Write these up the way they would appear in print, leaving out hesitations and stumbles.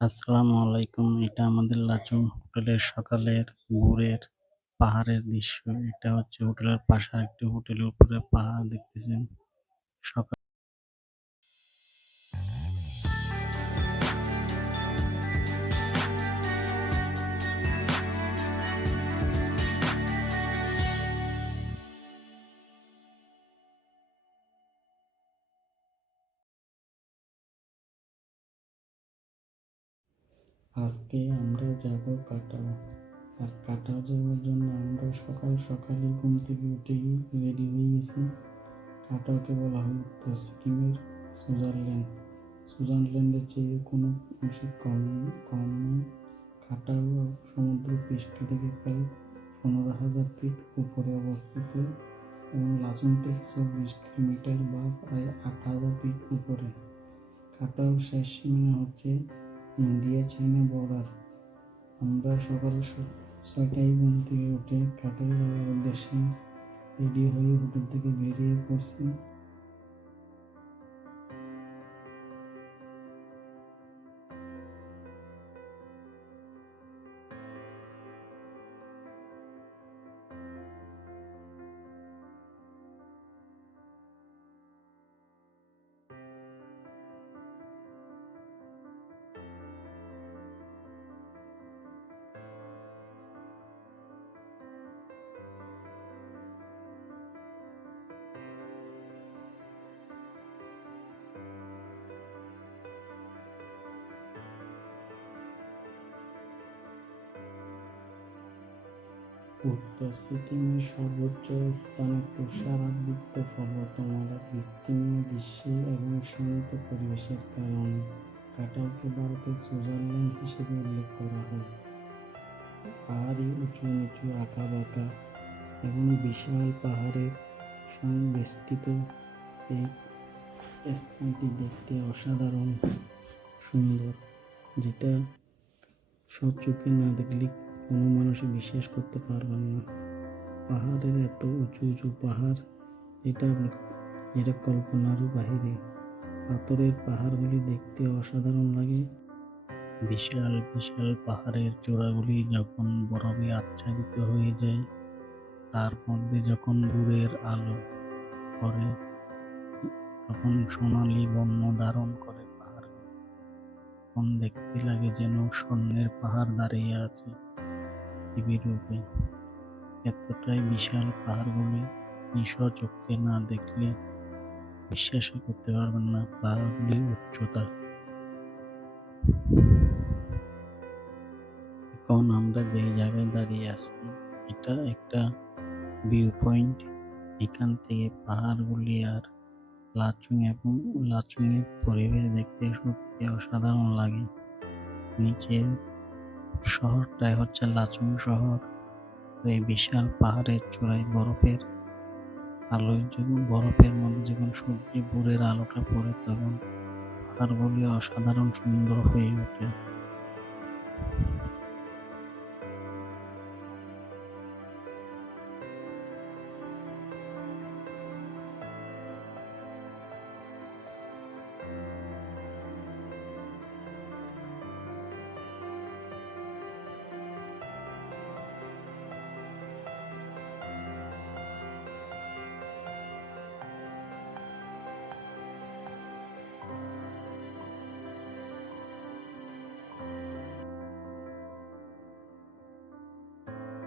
আসসালামু আলাইকুম। এটা আমাদের লাচুং হোটেলের সকালের ভোরের পাহাড়ের দৃশ্য। এটা হচ্ছে হোটেলের পাশে আরেকটি হোটেলের উপরে পাহাড় দেখতেছেন। সকাল আজকে আমরা যাব কাটাও। আর কাটাও যাওয়ার জন্য আমরা সকাল সকালে ঘুম থেকে উঠেই রেডি হয়ে গেছি। কাটাওকে বলা হয় উত্তর সিকিমের সুইজারল্যান্ড। সুইজারল্যান্ডের চেয়ে কোনো অংশে কম নয়। কাটাও সমুদ্র পৃষ্ঠ থেকে প্রায় 15,000 ফিট উপরে অবস্থিত এবং লাচুং থেকে 24 কিলোমিটার বা প্রায় 8,000 ফিট উপরে। কাটাও শেষ সীমানা হচ্ছে ইন্ডিয়া চায়না বর্ডার। আমরা সকাল 6টায় ঘুম থেকে উঠে কাটাও যাওয়ার উদ্দেশ্যে রেডি হয়ে হোটেল থেকে বেরিয়ে পড়ছি। উত্তর সিকিমের সর্বোচ্চ স্থানে তুষারাবৃত পর্বতমালার বিস্তীর্ণ দৃশ্য এবং শান্ত পরিবেশের কারণে কাটাওকে ভারতের সুইজারল্যান্ড হিসেবে উল্লেখ করা হয়। পাহাড়ি উঁচু নিচু আঁকা বাঁকা এবং বিশাল পাহাড়ের সংবেষ্টিত এই স্থানটি দেখতে অসাধারণ সুন্দর, যেটা স্বচক্ষে না দেখলে কোনো মানুষই বিশ্বাস করতে পারবেন না। পাহাড়ের এত উঁচু উঁচু পাহাড়, যেটা কল্পনারও বাহিরে। পাথরের পাহাড়গুলি দেখতে অসাধারণ লাগে। বিশাল বিশাল পাহাড়ের চূড়াগুলি যখন বরফে আচ্ছাদিত হয়ে যায়, তার মধ্যে যখন ভোরের আলো পড়ে, তখন সোনালী বর্ণ ধারণ করে পাহাড়গুলি। তখন দেখতে লাগে যেন স্বর্ণের পাহাড় দাঁড়িয়ে আছে পৃথিবীর রূপে। এতটাই বিশাল পাহাড়গুলি নিঃস্বচক্ষে না দেখলে বিশ্বাসই করতে পারবেন না পাহাড়গুলির উচ্চতা। এখন আমরা যে জায়গায় দাঁড়িয়ে আছি, এটা একটা ভিউ পয়েন্ট। এখান থেকে পাহাড়গুলি আর লাচুং এর পরিবেশ দেখতে সত্যি অসাধারণ লাগে। নিচের শহরটাই হচ্ছে লাচুং শহর। এই বিশাল পাহাড়ের চূড়ায় বরফের মধ্যে যখন সূর্য ভোরের আলোটা পড়ে, তখন পাহাড়গুলি অসাধারণ সুন্দর হয়ে ওঠে।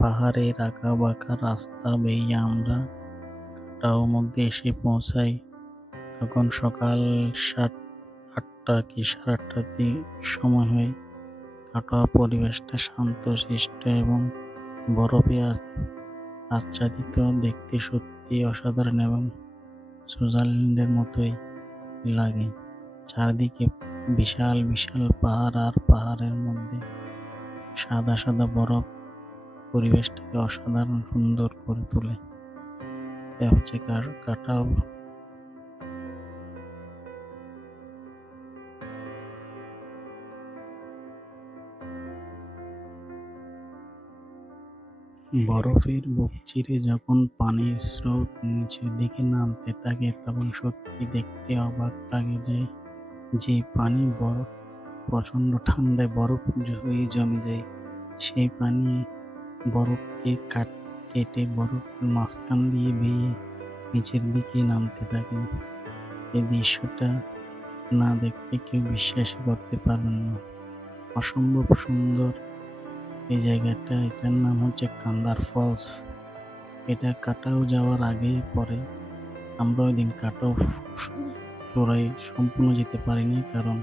পাহাড়ের আঁকা বাঁকা রাস্তা বেয়ে আমরা কাটাওর মধ্যে এসে পৌঁছাই। তখন সকাল 8টা কি 8:30 সময় হয়। কাটাওয়ার পরিবেশটা শান্ত শিষ্ট এবং বরফে আচ্ছাদিত, দেখতে সত্যি অসাধারণ এবং সুইজারল্যান্ডের মতোই লাগে। চারদিকে বিশাল বিশাল পাহাড় আর পাহাড়ের মধ্যে সাদা সাদা বরফ পরিবেশটাকে অসাধারণ সুন্দর করে তোলে। এটা হচ্ছে কাটাও। বরফের বুক চিরে যখন পানির স্রোত নিচের দিকে নামতে থাকে, তখন সত্যি দেখতে অবাক লাগে যে পানি প্রচণ্ড ঠান্ডায় বরফ হয়ে জমে যায়। সেই পানি বরফকে কেটে বরফের মাঝখান দিয়ে বেয়ে নিচের দিকে নামতে থাকে। এই দৃশ্যটা না দেখলে কেউ বিশ্বাসই করতে পারবেন না। অসম্ভব সুন্দর এই জায়গাটা। এটার নাম হচ্ছে কান্দার ফলস। এটা কাটাও যাওয়ার আগে পরে আমরা ওই দিন কাটাও চূড়ায় সম্পূর্ণ যেতে পারিনি, কারণ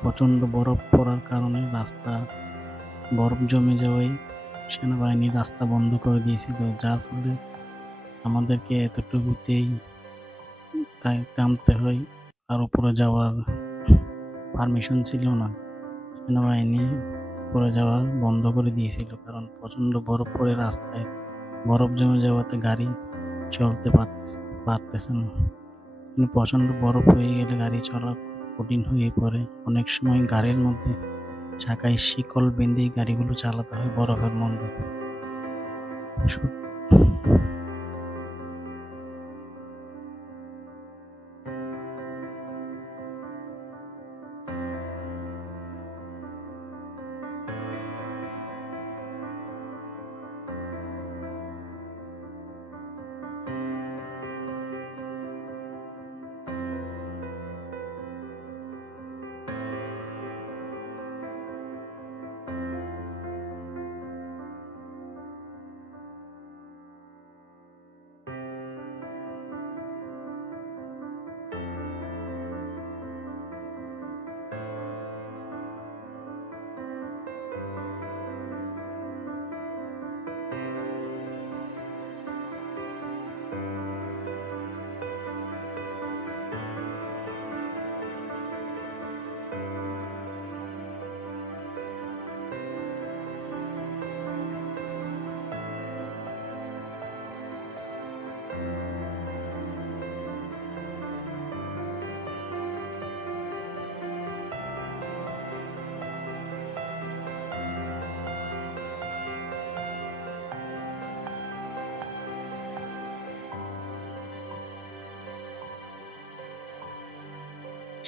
প্রচণ্ড বরফ পড়ার কারণে রাস্তা বরফ জমে যাওয়ায় সেনাবাহিনী রাস্তা বন্ধ করে দিয়েছিল, যার ফলে আমাদেরকে এতটুকুতেই তাই নামতে হয়। আর উপরে যাওয়ার পারমিশন ছিল না, সেনাবাহিনী উপরে যাওয়া বন্ধ করে দিয়েছিল, কারণ প্রচণ্ড বরফ পড়ে রাস্তায় বরফ জমে যাওয়াতে গাড়ি চলতে পারতেছে না। কিন্তু প্রচণ্ড বরফ হয়ে গেলে গাড়ি চলা কঠিন হয়ে পড়ে। অনেক সময় গাড়ির মধ্যে চাকায় শিকল বেঁধে গাড়িগুলো চালাতে হয় বরফের মধ্যে।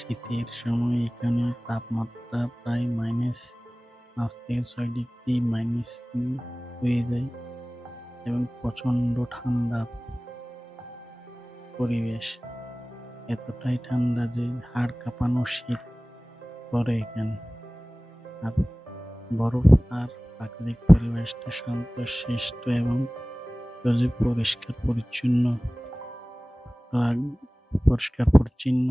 শীতের সময় এখানে তাপমাত্রা প্রায় -5 থেকে -6 ডিগ্রি হয়ে যায় এবং প্রচণ্ড ঠান্ডা পরিবেশ। এতটাই ঠান্ডা যে হাড় কাঁপানো শীত পড়ে এখানে। আর বরফ আর প্রাকৃতিক পরিবেশটা শান্ত শিষ্ট এবং পরিষ্কার পরিচ্ছন্ন পরিষ্কার পরিচ্ছন্ন।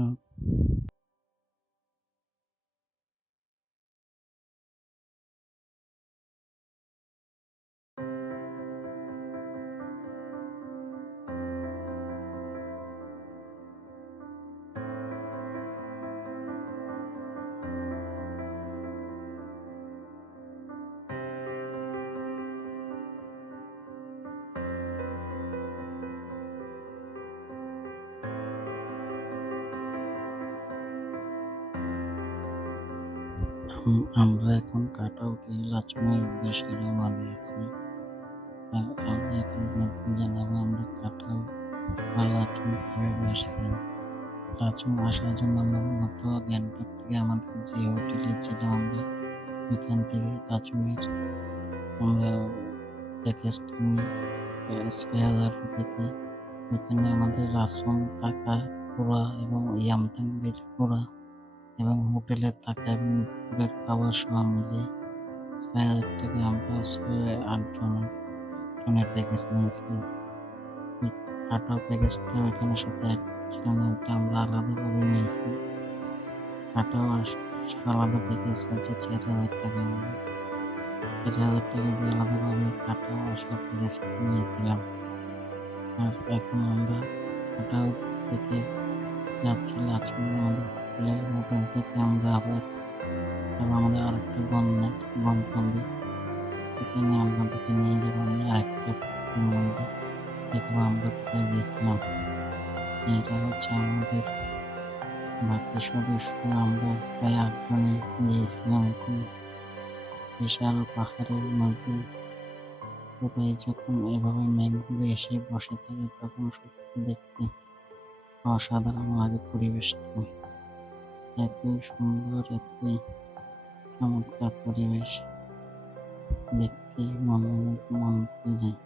আমরা এখন কাটাও থেকে লাচুংয়ের উদ্দেশ্যে রওনা দিয়েছি। আর আমি এখন আপনাদেরকে জানাবো আমরা কাটাও বা লাচুং কীভাবে আসছি। লাচুং আসার জন্য আমরা মূলত গ্যাংটক থেকে আমাদের যে হোটেলে ছিলাম আমরা ওইখান থেকে লাচুংয়ের আমরা প্যাকেজটা নিই ৬,০০০ রুপিতে। ওইখানে আমাদের রাসন থাকা ঘোরা এবং ইয়ামথাং ভ্যালি ঘোরা এবং হোটেলে থাকা এবং দুপুরের খাবার সহ মিলিয়ে ৬,০০০ টাকা আমরা ৮জনের প্যাকেজ নিয়েছিলাম। ওই কাটাও প্যাকেজটা ওইখানের সাথে অ্যাড ছিল না, ওইটা আমরা আলাদাভাবে নিয়েছি। কাটাও আলাদা প্যাকেজ হচ্ছে ৪,০০০ টাকা। ৪,০০০ টাকা দিয়ে আলাদাভাবে কাটাও আসার প্যাকেজটা নিয়েছিলাম। আর এখন আমরা কাটাও থেকে যাচ্ছি লাচুং আমাদের হোটেল থেকে আমরা আবার আমাদের আরেকটা গন্তব্যে এখানে আপনাদেরকে নিয়ে যাবো আমি আরেকটা মধ্যে দেখবো আমরা কোথায় গিয়েছিলাম। এটা হচ্ছে আমাদের বাকি সদস্য, আমরা প্রায় ৮জনই গিয়েছিলাম। বিশাল পাহাড়ের মাঝে সবাই যখন এভাবে মেঘগুলো এসে বসে থাকে তখন সত্যি দেখতে অসাধারণ লাগে পরিবেশটা। এতই সুন্দর, এতই চমৎকার পরিবেশ, দেখতে মন ভরে যায়।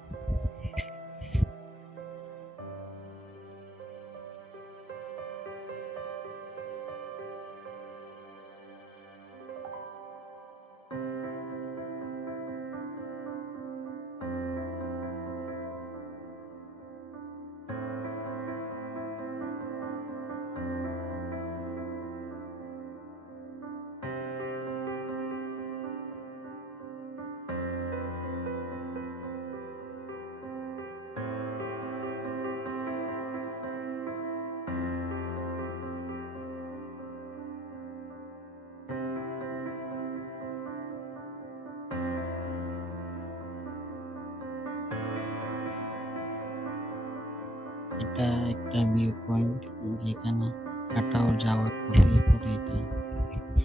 এটা একটা ভিউ পয়েন্ট, যেখানে কাটাও যাওয়ার পথে পড়ে এটা।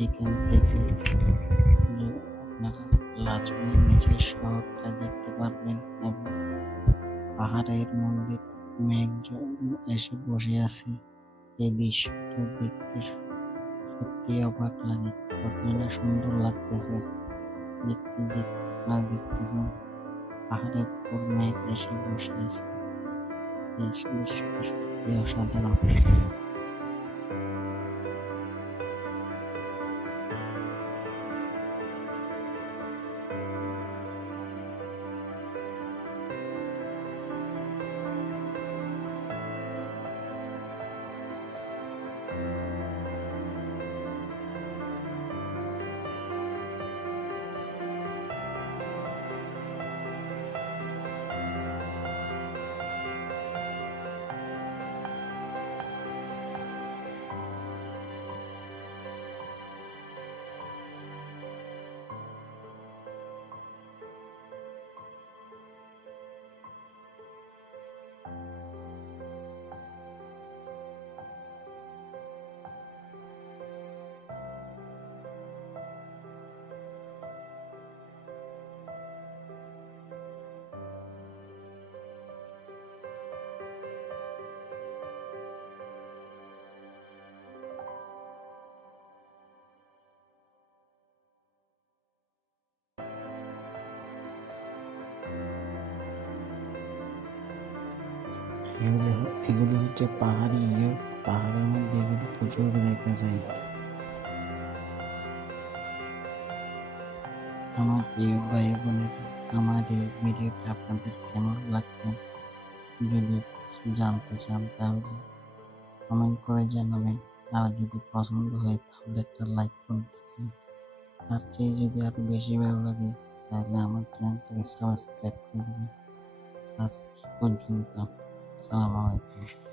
এখান থেকে আপনারা লাচুংয়ের নিচের শহরটা দেখতে পারবেন এবং পাহাড়ের মধ্যে মেঘ এসে বসে আছে। এই দৃশ্যটা দেখতে সত্যি অবাক লাগে, কতই না সুন্দর লাগতেছে। দেখতে দেখতে আপনারা দেখতেছেন পাহাড়ের উপর মেঘ এসে বসে আছে। এই দৃশ্যটা সত্যি অসাধারণ। এগুলো হচ্ছে পাহাড়ি ইয়ক, পাহাড়ের মধ্যে এগুলো প্রচুর দেখা যায়। আমার প্রিয় ভাই বোনেরা, আমার এই ভিডিওটা আপনাদের কেমন লাগছে যদি কিছু জানতে চান তাহলে কমেন্ট করে জানাবেন। আর যদি পছন্দ হয় তাহলে একটা লাইক করে দেবেন। তার চেয়ে যদি আরো বেশি ভালো লাগে তাহলে আমার চ্যানেলটাকে সাবস্ক্রাইব করে দেবেন। আজ এই পর্যন্ত। আসসালামু আলাইকুম।